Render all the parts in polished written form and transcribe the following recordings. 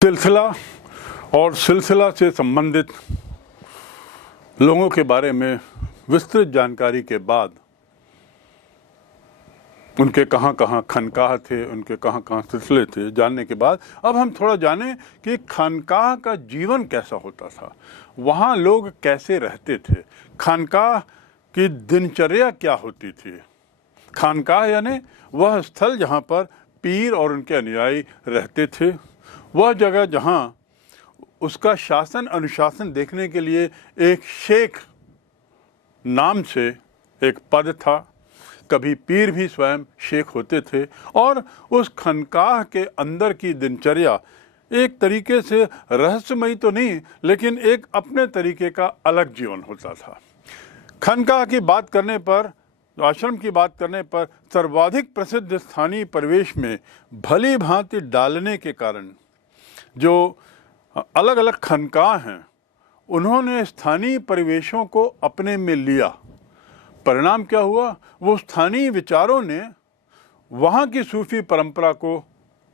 सिलसिला और सिलसिला से संबंधित लोगों के बारे में विस्तृत जानकारी के बाद उनके कहाँ कहाँ खानकाह थे, उनके कहाँ कहाँ सिलसिले थे, जानने के बाद अब हम थोड़ा जानें कि खानकाह का जीवन कैसा होता था, वहाँ लोग कैसे रहते थे, खानकाह की दिनचर्या क्या होती थी। खानकाह यानी वह स्थल जहाँ पर पीर और उनके अनुयायी रहते थे, वह जगह जहाँ उसका शासन अनुशासन देखने के लिए एक शेख नाम से एक पद था। कभी पीर भी स्वयं शेख होते थे और उस खानकाह के अंदर की दिनचर्या एक तरीके से रहस्यमयी तो नहीं, लेकिन एक अपने तरीके का अलग जीवन होता था। खानकाह की बात करने पर, आश्रम की बात करने पर सर्वाधिक प्रसिद्ध स्थानीय परिवेश में भली भांति डालने के कारण जो अलग अलग खानकाह हैं, उन्होंने स्थानीय परिवेशों को अपने में लिया। परिणाम क्या हुआ, वो स्थानीय विचारों ने वहाँ की सूफी परंपरा को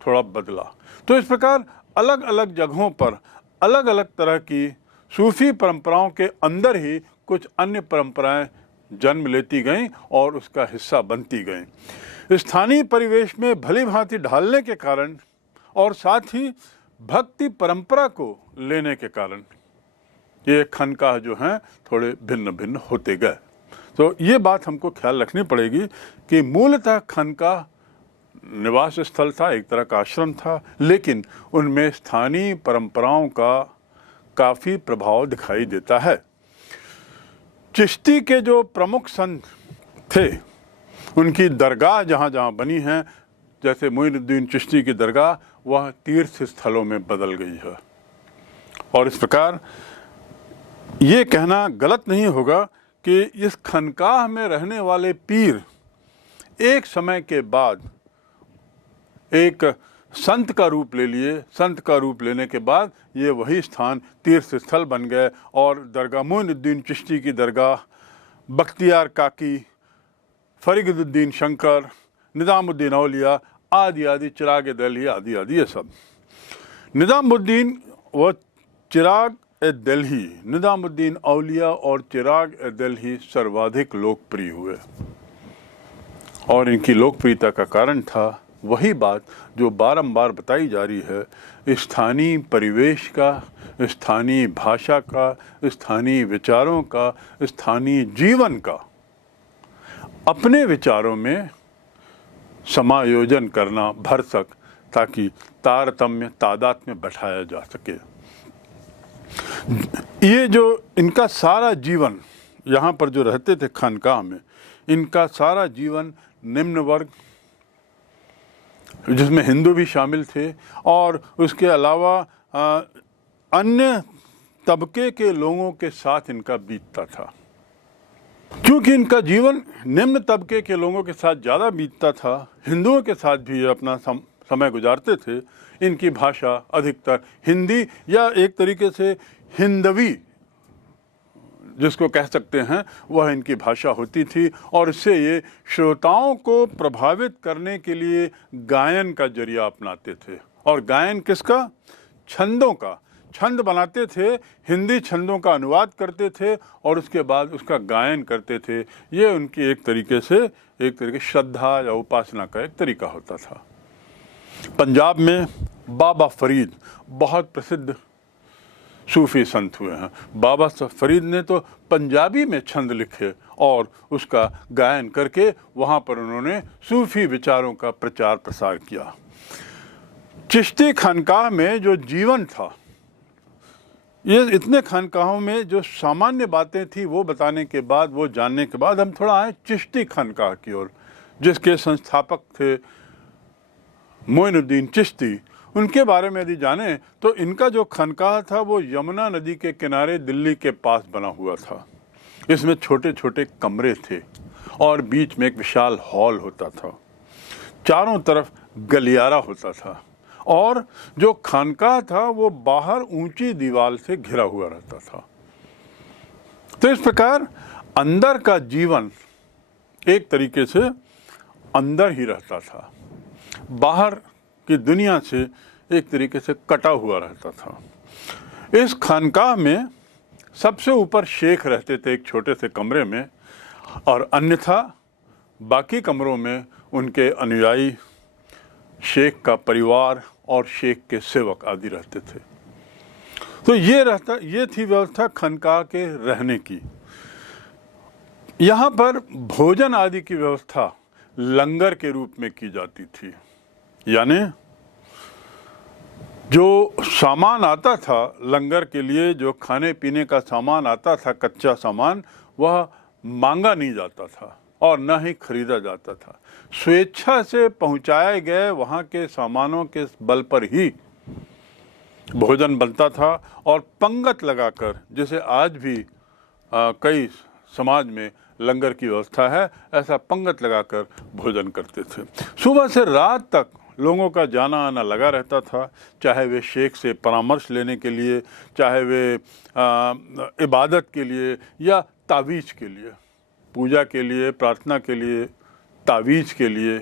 थोड़ा बदला। तो इस प्रकार अलग अलग जगहों पर अलग अलग तरह की सूफी परंपराओं के अंदर ही कुछ अन्य परंपराएं जन्म लेती गईं और उसका हिस्सा बनती गईं। स्थानीय परिवेश में भली भांति ढालने के कारण और साथ ही भक्ति परंपरा को लेने के कारण ये खानकाह जो हैं थोड़े भिन्न भिन्न होते गए। तो ये बात हमको ख्याल रखनी पड़ेगी कि मूलतः खानकाह निवास स्थल था, एक तरह का आश्रम था, लेकिन उनमें स्थानीय परंपराओं का काफ़ी प्रभाव दिखाई देता है। चिश्ती के जो प्रमुख संत थे, उनकी दरगाह जहाँ जहाँ बनी हैं, जैसे मोइनुद्दीन चिश्ती की दरगाह, वह तीर्थ स्थलों में बदल गई है। और इस प्रकार ये कहना गलत नहीं होगा कि इस खानकाह में रहने वाले पीर एक समय के बाद एक संत का रूप ले लिए। संत का रूप लेने के बाद ये वही स्थान तीर्थ स्थल बन गए और दरगाह मोइनुद्दीन चिश्ती की दरगाह, बख्तियार काकी, फरीदुद्दीन शंकर, निज़ामुद्दीन औलिया आदि आदि, चिराग दिल्ली आदि आदि, ये सब। निज़ामुद्दीन व चिराग दिल्ली, निज़ामुद्दीन औलिया और चिराग दिल्ली सर्वाधिक लोकप्रिय हुए और इनकी लोकप्रियता का कारण था वही बात जो बारंबार बताई जा रही है, स्थानीय परिवेश का, स्थानीय भाषा का, स्थानीय विचारों का, स्थानीय जीवन का अपने विचारों में समायोजन करना, भरसक, ताकि तारतम्य तादात्म्य बैठाया जा सके। ये जो इनका सारा जीवन यहाँ पर जो रहते थे खानकाह में, इनका सारा जीवन निम्न वर्ग, जिसमें हिंदू भी शामिल थे और उसके अलावा अन्य तबके के लोगों के साथ इनका बीतता था। क्योंकि इनका जीवन निम्न तबके के लोगों के साथ ज़्यादा बीतता था, हिंदुओं के साथ भी ये अपना समय गुजारते थे। इनकी भाषा अधिकतर हिंदी या एक तरीके से हिंदवी जिसको कह सकते हैं, वह इनकी भाषा होती थी और इससे ये श्रोताओं को प्रभावित करने के लिए गायन का जरिया अपनाते थे। और गायन किसका? छंदों का। छंद बनाते थे, हिंदी छंदों का अनुवाद करते थे और उसके बाद उसका गायन करते थे। ये उनकी एक तरीके से श्रद्धा या उपासना का एक तरीका होता था। पंजाब में बाबा फरीद बहुत प्रसिद्ध सूफी संत हुए हैं। बाबा फरीद ने तो पंजाबी में छंद लिखे और उसका गायन करके वहाँ पर उन्होंने सूफी विचारों का प्रचार प्रसार किया। चिश्ती खानकाह में जो जीवन था, ये इतने खानकाहों में जो सामान्य बातें थी वो बताने के बाद, वो जानने के बाद हम थोड़ा आए चिश्ती खानकाह की ओर, जिसके संस्थापक थे मोइनुद्दीन चिश्ती। उनके बारे में यदि जाने तो इनका जो खानकाह था वो यमुना नदी के किनारे दिल्ली के पास बना हुआ था। इसमें छोटे छोटे कमरे थे और बीच में एक विशाल हॉल होता था। चारों तरफ गलियारा होता था और जो खानकाह था वो बाहर ऊंची दीवार से घिरा हुआ रहता था। तो इस प्रकार अंदर का जीवन एक तरीके से अंदर ही रहता था, बाहर की दुनिया से एक तरीके से कटा हुआ रहता था। इस खानकाह में सबसे ऊपर शेख रहते थे एक छोटे से कमरे में, और अन्यथा बाकी कमरों में उनके अनुयायी, शेख का परिवार और शेख के सेवक आदि रहते थे। तो ये थी व्यवस्था खानकाह के रहने की। यहाँ पर भोजन आदि की व्यवस्था लंगर के रूप में की जाती थी, यानी जो सामान आता था लंगर के लिए, जो खाने पीने का सामान आता था, कच्चा सामान, वह मांगा नहीं जाता था और न ही खरीदा जाता था। स्वेच्छा से पहुंचाए गए वहाँ के सामानों के बल पर ही भोजन बनता था, और पंगत लगाकर, जैसे आज भी कई समाज में लंगर की व्यवस्था है, ऐसा पंगत लगाकर भोजन करते थे। सुबह से रात तक लोगों का जाना आना लगा रहता था, चाहे वे शेख से परामर्श लेने के लिए, चाहे वे इबादत के लिए या तावीज़ के लिए, पूजा के लिए, प्रार्थना के लिए, तावीज़ के लिए।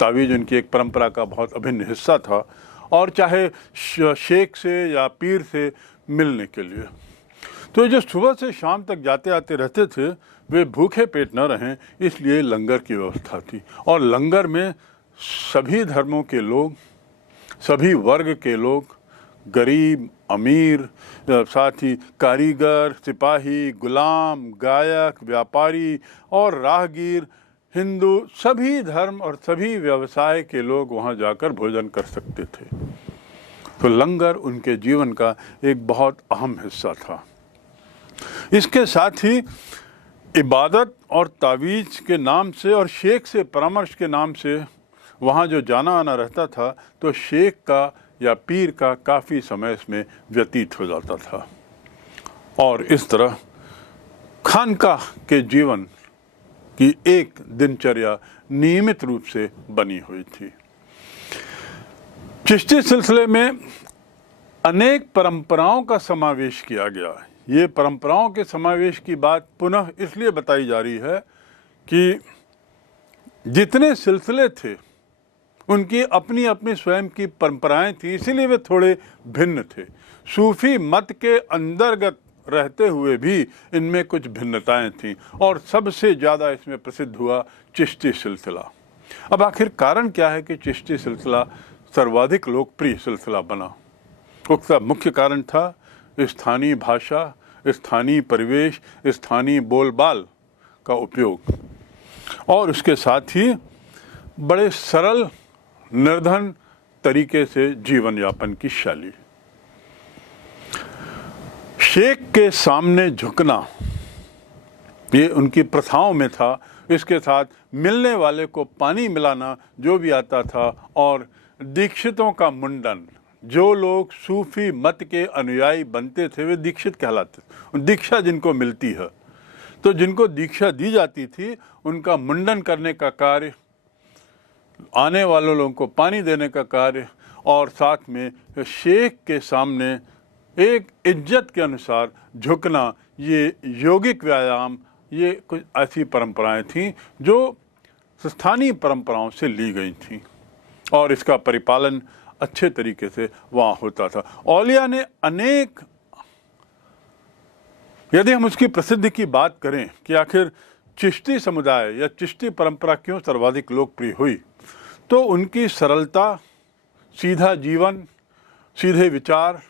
तावीज़ उनकी एक परंपरा का बहुत अभिन्न हिस्सा था, और चाहे शेख से या पीर से मिलने के लिए। तो जो सुबह से शाम तक जाते आते रहते थे, वे भूखे पेट न रहें, इसलिए लंगर की व्यवस्था थी। और लंगर में सभी धर्मों के लोग, सभी वर्ग के लोग, गरीब, अमीर, साथ ही कारीगर, सिपाही, गुलाम, गायक, व्यापारी और राहगीर, हिंदू, सभी धर्म और सभी व्यवसाय के लोग वहाँ जाकर भोजन कर सकते थे। तो लंगर उनके जीवन का एक बहुत अहम हिस्सा था। इसके साथ ही इबादत और तावीज़ के नाम से और शेख से परामर्श के नाम से वहाँ जो जाना आना रहता था, तो शेख का या पीर का काफ़ी समय इसमें व्यतीत हो जाता था। और इस तरह खानकाह के जीवन की एक दिनचर्या नियमित रूप से बनी हुई थी। चिश्ती सिलसिले में अनेक परंपराओं का समावेश किया गया। ये परंपराओं के समावेश की बात पुनः इसलिए बताई जा रही है कि जितने सिलसिले थे उनकी अपनी अपनी स्वयं की परंपराएं थी, इसीलिए वे थोड़े भिन्न थे। सूफी मत के अंतर्गत रहते हुए भी इनमें कुछ भिन्नताएं थीं, और सबसे ज़्यादा इसमें प्रसिद्ध हुआ चिश्ती सिलसिला। अब आखिर कारण क्या है कि चिश्ती सिलसिला सर्वाधिक लोकप्रिय सिलसिला बना? उसका मुख्य कारण था स्थानीय भाषा, स्थानीय परिवेश, स्थानीय बोलबाल का उपयोग, और उसके साथ ही बड़े सरल निर्धन तरीके से जीवन यापन की शैली। शेख के सामने झुकना ये उनकी प्रथाओं में था। इसके साथ मिलने वाले को पानी मिलाना जो भी आता था, और दीक्षितों का मुंडन। जो लोग सूफी मत के अनुयायी बनते थे वे दीक्षित कहलाते थे। दीक्षा जिनको मिलती है, तो जिनको दीक्षा दी जाती थी उनका मुंडन करने का कार्य, आने वालों लोगों को पानी देने का कार्य, और साथ में शेख के सामने एक इज्जत के अनुसार झुकना, ये यौगिक व्यायाम, ये कुछ ऐसी परंपराएं थीं जो स्थानीय परंपराओं से ली गई थीं, और इसका परिपालन अच्छे तरीके से वहाँ होता था। औलिया ने अनेक, यदि हम उसकी प्रसिद्धि की बात करें कि आखिर चिश्ती समुदाय या चिश्ती परंपरा क्यों सर्वाधिक लोकप्रिय हुई, तो उनकी सरलता, सीधा जीवन, सीधे विचार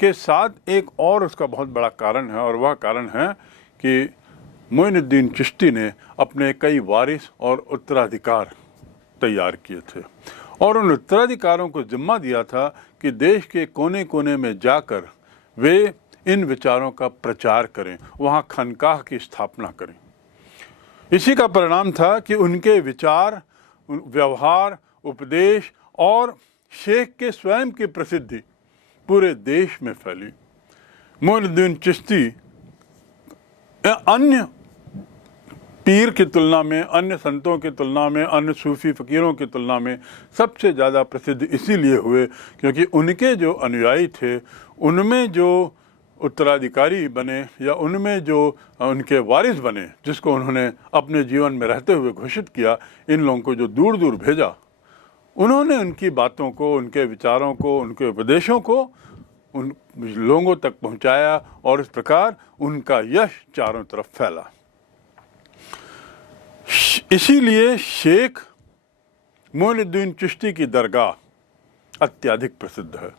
के साथ एक और उसका बहुत बड़ा कारण है, और वह कारण है कि मोइनुद्दीन चिश्ती ने अपने कई वारिस और उत्तराधिकार तैयार किए थे, और उन उत्तराधिकारों को जिम्मा दिया था कि देश के कोने कोने में जाकर वे इन विचारों का प्रचार करें, वहाँ खानकाह की स्थापना करें। इसी का परिणाम था कि उनके विचार, व्यवहार, उपदेश और शेख के स्वयं की प्रसिद्धि पूरे देश में फैली। मोइनुद्दीन चिश्ती अन्य पीर की तुलना में, अन्य संतों की तुलना में, अन्य सूफी फ़कीरों की तुलना में सबसे ज़्यादा प्रसिद्ध इसीलिए हुए क्योंकि उनके जो अनुयायी थे, उनमें जो उत्तराधिकारी बने या उनमें जो उनके वारिस बने, जिसको उन्होंने अपने जीवन में रहते हुए घोषित किया, इन लोगों को जो दूर दूर भेजा, उन्होंने उनकी बातों को, उनके विचारों को, उनके उपदेशों को उन लोगों तक पहुंचाया और इस प्रकार उनका यश चारों तरफ फैला। इसीलिए शेख मोइनुद्दीन चिश्ती की दरगाह अत्यधिक प्रसिद्ध है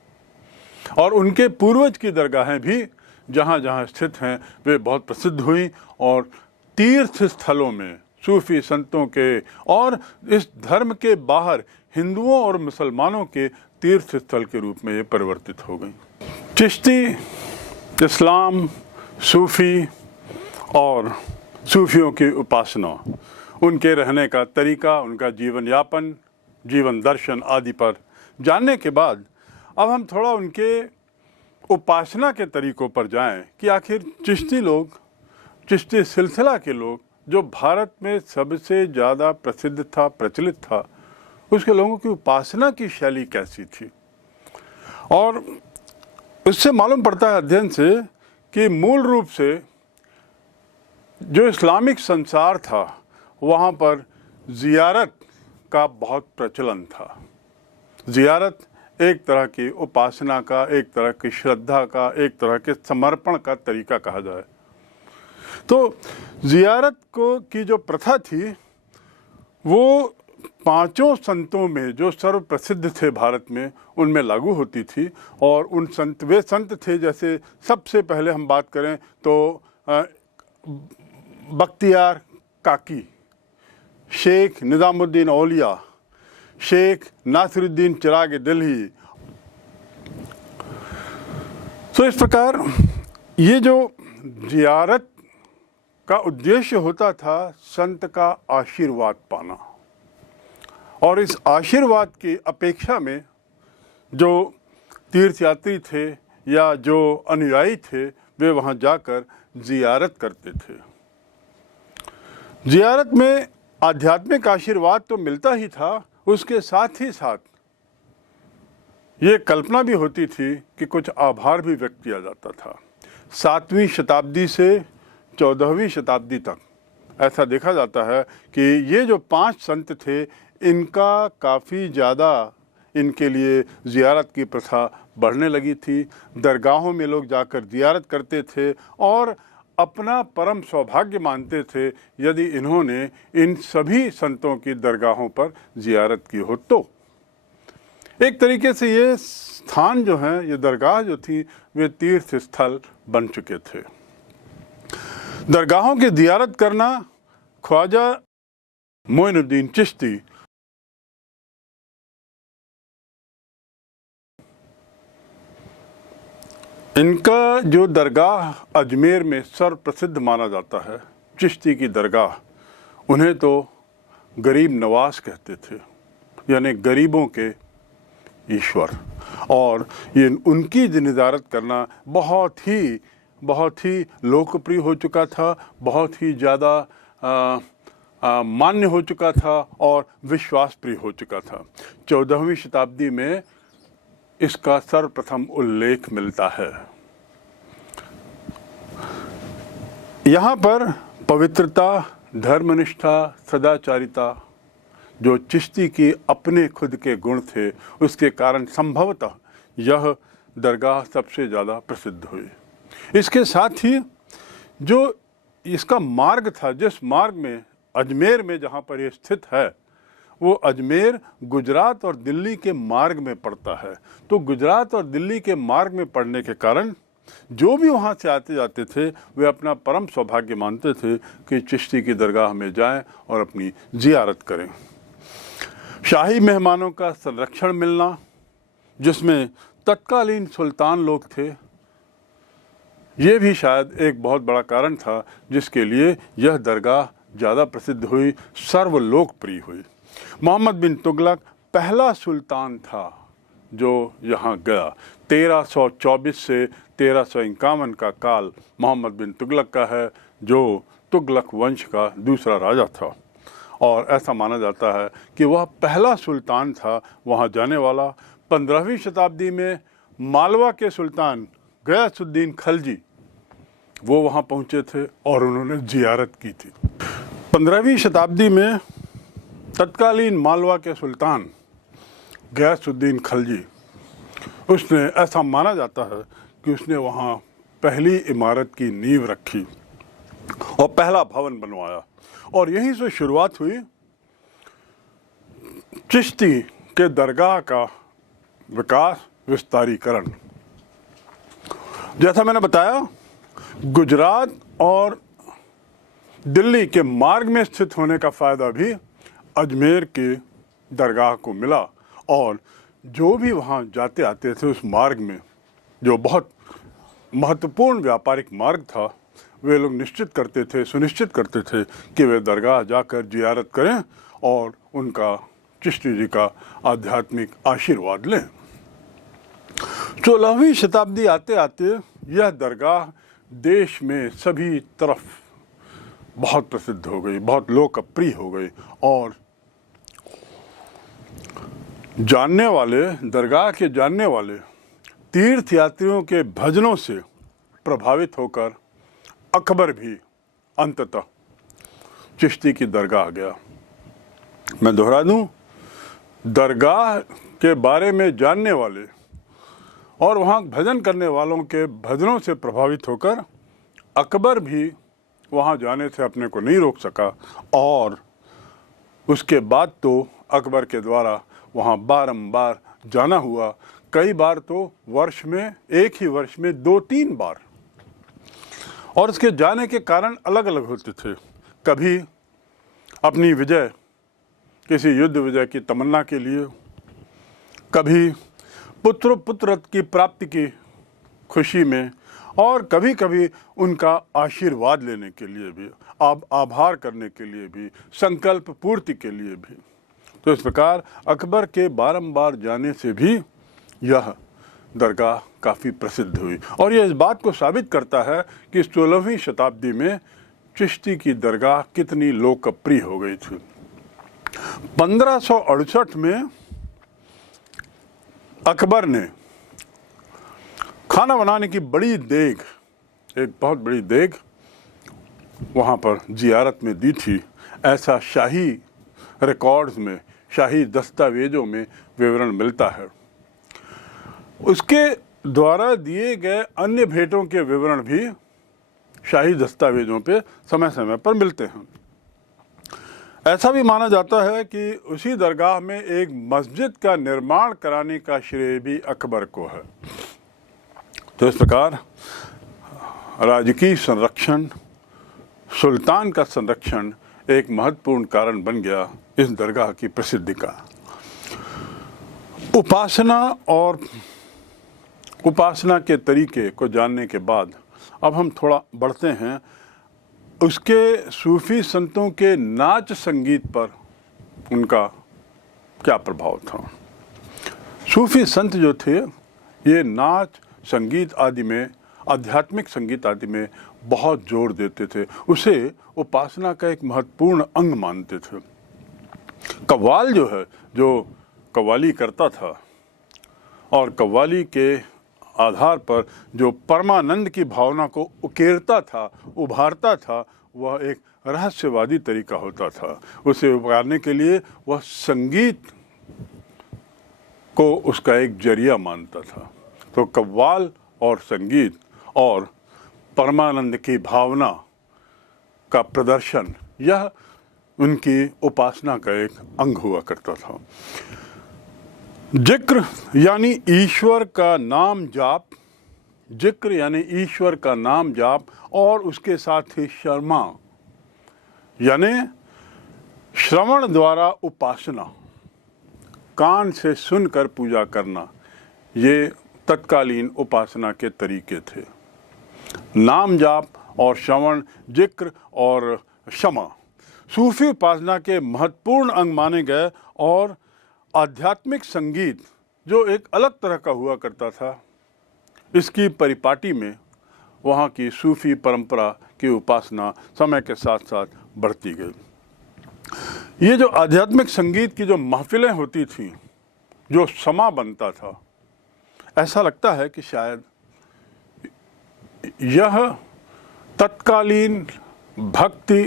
और उनके पूर्वज की दरगाहें भी जहाँ जहाँ स्थित हैं वे बहुत प्रसिद्ध हुई और तीर्थ स्थलों में सूफी संतों के और इस धर्म के बाहर हिंदुओं और मुसलमानों के तीर्थ स्थल के रूप में ये परिवर्तित हो गई। चिश्ती इस्लाम, सूफी और सूफियों की उपासना, उनके रहने का तरीका, उनका जीवन यापन, जीवन दर्शन आदि पर जानने के बाद अब हम थोड़ा उनके उपासना के तरीकों पर जाएं कि आखिर चिश्ती लोग, चिश्ती सिलसिला के लोग जो भारत में सबसे ज़्यादा प्रसिद्ध था, प्रचलित था, उसके लोगों की उपासना की शैली कैसी थी। और उससे मालूम पड़ता है अध्ययन से कि मूल रूप से जो इस्लामिक संसार था वहाँ पर ज़ियारत का बहुत प्रचलन था। ज़ियारत एक तरह की उपासना का, एक तरह की श्रद्धा का, एक तरह के समर्पण का तरीका कहा जाए। तो ज़ियारत को की जो प्रथा थी वो पांचों संतों में जो सर्वप्रसिद्ध थे भारत में उनमें लागू होती थी। और उन वे संत थे, जैसे सबसे पहले हम बात करें तो बख्तियार काकी, शेख निज़ामुद्दीन औलिया, शेख नासिरुद्दीन चिराग दिल्ही। तो इस प्रकार ये जो ज़ियारत का उद्देश्य होता था संत का आशीर्वाद पाना, और इस आशीर्वाद की अपेक्षा में जो तीर्थयात्री थे या जो अनुयायी थे वे वहाँ जाकर ज़ियारत करते थे। ज़ियारत में आध्यात्मिक आशीर्वाद तो मिलता ही था, उसके साथ ही साथ ये कल्पना भी होती थी कि कुछ आभार भी व्यक्त किया जाता था। 7वीं शताब्दी से 14वीं शताब्दी तक ऐसा देखा जाता है कि ये जो 5 संत थे इनका काफ़ी ज़्यादा इनके लिए ज़ियारत की प्रथा बढ़ने लगी थी। दरगाहों में लोग जाकर ज़ियारत करते थे और अपना परम सौभाग्य मानते थे यदि इन्होंने इन सभी संतों की दरगाहों पर ज़ियारत की हो तो। एक तरीके से ये स्थान जो हैं, ये दरगाह जो थी, वे तीर्थ स्थल बन चुके थे। दरगाहों की ज़ियारत करना ख्वाजा मोइनुद्दीन चिश्ती इनका जो दरगाह अजमेर में सर्वप्रसिद्ध माना जाता है, चिश्ती की दरगाह, उन्हें तो गरीब नवाज कहते थे, यानी गरीबों के ईश्वर। और ये उनकी ज़ियारत करना बहुत ही लोकप्रिय हो चुका था, बहुत ही ज़्यादा मान्य हो चुका था और विश्वासप्रिय हो चुका था। 14वीं शताब्दी में इसका सर्वप्रथम उल्लेख मिलता है। यहाँ पर पवित्रता, धर्मनिष्ठा, सदाचारिता जो चिश्ती की अपने खुद के गुण थे, उसके कारण संभवतः यह दरगाह सबसे ज़्यादा प्रसिद्ध हुई। इसके साथ ही जो इसका मार्ग था, जिस मार्ग में अजमेर में जहाँ पर यह स्थित है, वो अजमेर गुजरात और दिल्ली के मार्ग में पड़ता है। तो गुजरात और दिल्ली के मार्ग में पड़ने के कारण जो भी वहाँ से आते जाते थे वे अपना परम सौभाग्य मानते थे कि चिश्ती की दरगाह में जाएं और अपनी ज़ियारत करें। शाही मेहमानों का संरक्षण मिलना, जिसमें तत्कालीन सुल्तान लोग थे, ये भी शायद एक बहुत बड़ा कारण था जिसके लिए यह दरगाह ज़्यादा प्रसिद्ध हुई, सर्वलोकप्रिय हुई। मोहम्मद बिन तुगलक पहला सुल्तान था जो यहाँ गया। 1324 से 1351 का काल मोहम्मद बिन तुगलक का है, जो तुगलक वंश का दूसरा राजा था। और ऐसा माना जाता है कि वह पहला सुल्तान था वहाँ जाने वाला। 15वीं शताब्दी में मालवा के सुल्तान गयासुद्दीन खलजी वो वहाँ पहुँचे थे और उन्होंने ज़ियारत की थी। 15वीं शताब्दी में तत्कालीन मालवा के सुल्तान गयासुद्दीन खलजी, उसने, ऐसा माना जाता है कि उसने वहाँ पहली इमारत की नींव रखी और पहला भवन बनवाया। और यहीं से शुरुआत हुई चिश्ती के दरगाह का विकास, विस्तारीकरण। जैसा मैंने बताया, गुजरात और दिल्ली के मार्ग में स्थित होने का फ़ायदा भी अजमेर के दरगाह को मिला। और जो भी वहाँ जाते आते थे उस मार्ग में, जो बहुत महत्वपूर्ण व्यापारिक मार्ग था, वे लोग सुनिश्चित करते थे कि वे दरगाह जाकर जियारत करें और उनका, चिश्ती जी का आध्यात्मिक आशीर्वाद लें। 16वीं शताब्दी आते आते यह दरगाह देश में सभी तरफ बहुत प्रसिद्ध हो गई, बहुत लोकप्रिय हो गई। और दरगाह के जानने वाले तीर्थयात्रियों के भजनों से प्रभावित होकर अकबर भी अंततः चिश्ती की दरगाह गया। मैं दोहरा दूं, दरगाह के बारे में जानने वाले और वहाँ भजन करने वालों के भजनों से प्रभावित होकर अकबर भी वहाँ जाने से अपने को नहीं रोक सका। और उसके बाद तो अकबर के द्वारा वहाँ बारंबार जाना हुआ, कई बार तो एक ही वर्ष में 2-3 बार। और इसके जाने के कारण अलग अलग होते थे। कभी अपनी विजय, किसी युद्ध विजय की तमन्ना के लिए, कभी पुत्र की प्राप्ति की खुशी में, और कभी कभी उनका आशीर्वाद लेने के लिए भी, आभार करने के लिए भी, संकल्प पूर्ति के लिए भी। तो इस प्रकार अकबर के बारंबार जाने से भी यह दरगाह काफ़ी प्रसिद्ध हुई। और यह इस बात को साबित करता है कि 16वीं शताब्दी में चिश्ती की दरगाह कितनी लोकप्रिय हो गई थी। 1568 में अकबर ने खाना बनाने की बड़ी देग, एक बहुत बड़ी देग वहाँ पर जियारत में दी थी। ऐसा शाही रिकॉर्ड्स में, शाही दस्तावेजों में विवरण मिलता है। उसके द्वारा दिए गए अन्य भेंटों के विवरण भी शाही दस्तावेजों पे समय समय पर मिलते हैं। ऐसा भी माना जाता है कि उसी दरगाह में एक मस्जिद का निर्माण कराने का श्रेय भी अकबर को है। तो इस प्रकार राजकीय संरक्षण, सुल्तान का संरक्षण एक महत्वपूर्ण कारण बन गया इस दरगाह की प्रसिद्धि का। उपासना के तरीके को जानने के बाद अब हम थोड़ा बढ़ते हैं उसके सूफी संतों के नाच संगीत पर उनका क्या प्रभाव था। सूफी संत जो थे ये नाच संगीत आदि में, आध्यात्मिक संगीत आदि में बहुत जोर देते थे, उसे उपासना का एक महत्वपूर्ण अंग मानते थे। कव्वाल जो है, जो कव्वाली करता था और कव्वाली के आधार पर जो परमानंद की भावना को उकेरता था, उभारता था, वह एक रहस्यवादी तरीका होता था। उसे उभारने के लिए वह संगीत को उसका एक जरिया मानता था। तो कव्वाल और संगीत और परमानंद की भावना का प्रदर्शन, यह उनकी उपासना का एक अंग हुआ करता था। जिक्र यानी ईश्वर का नाम जाप, जिक्र यानी ईश्वर का नाम जाप, और उसके साथ ही शर्मा यानी श्रवण द्वारा उपासना, कान से सुनकर पूजा करना, ये तत्कालीन उपासना के तरीके थे। नाम जाप और श्रवण, जिक्र और क्षमा सूफी उपासना के महत्वपूर्ण अंग माने गए। और आध्यात्मिक संगीत जो एक अलग तरह का हुआ करता था, इसकी परिपाटी में वहाँ की सूफी परंपरा की उपासना समय के साथ साथ बढ़ती गई। ये जो आध्यात्मिक संगीत की जो महफिलें होती थीं, जो समा बनता था, ऐसा लगता है कि शायद यह तत्कालीन भक्ति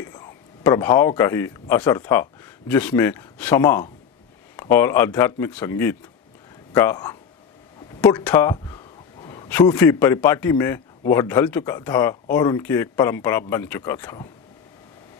प्रभाव का ही असर था, जिसमें समा और आध्यात्मिक संगीत का पुट था, सूफी परिपाटी में वह ढल चुका था और उनकी एक परंपरा बन चुका था।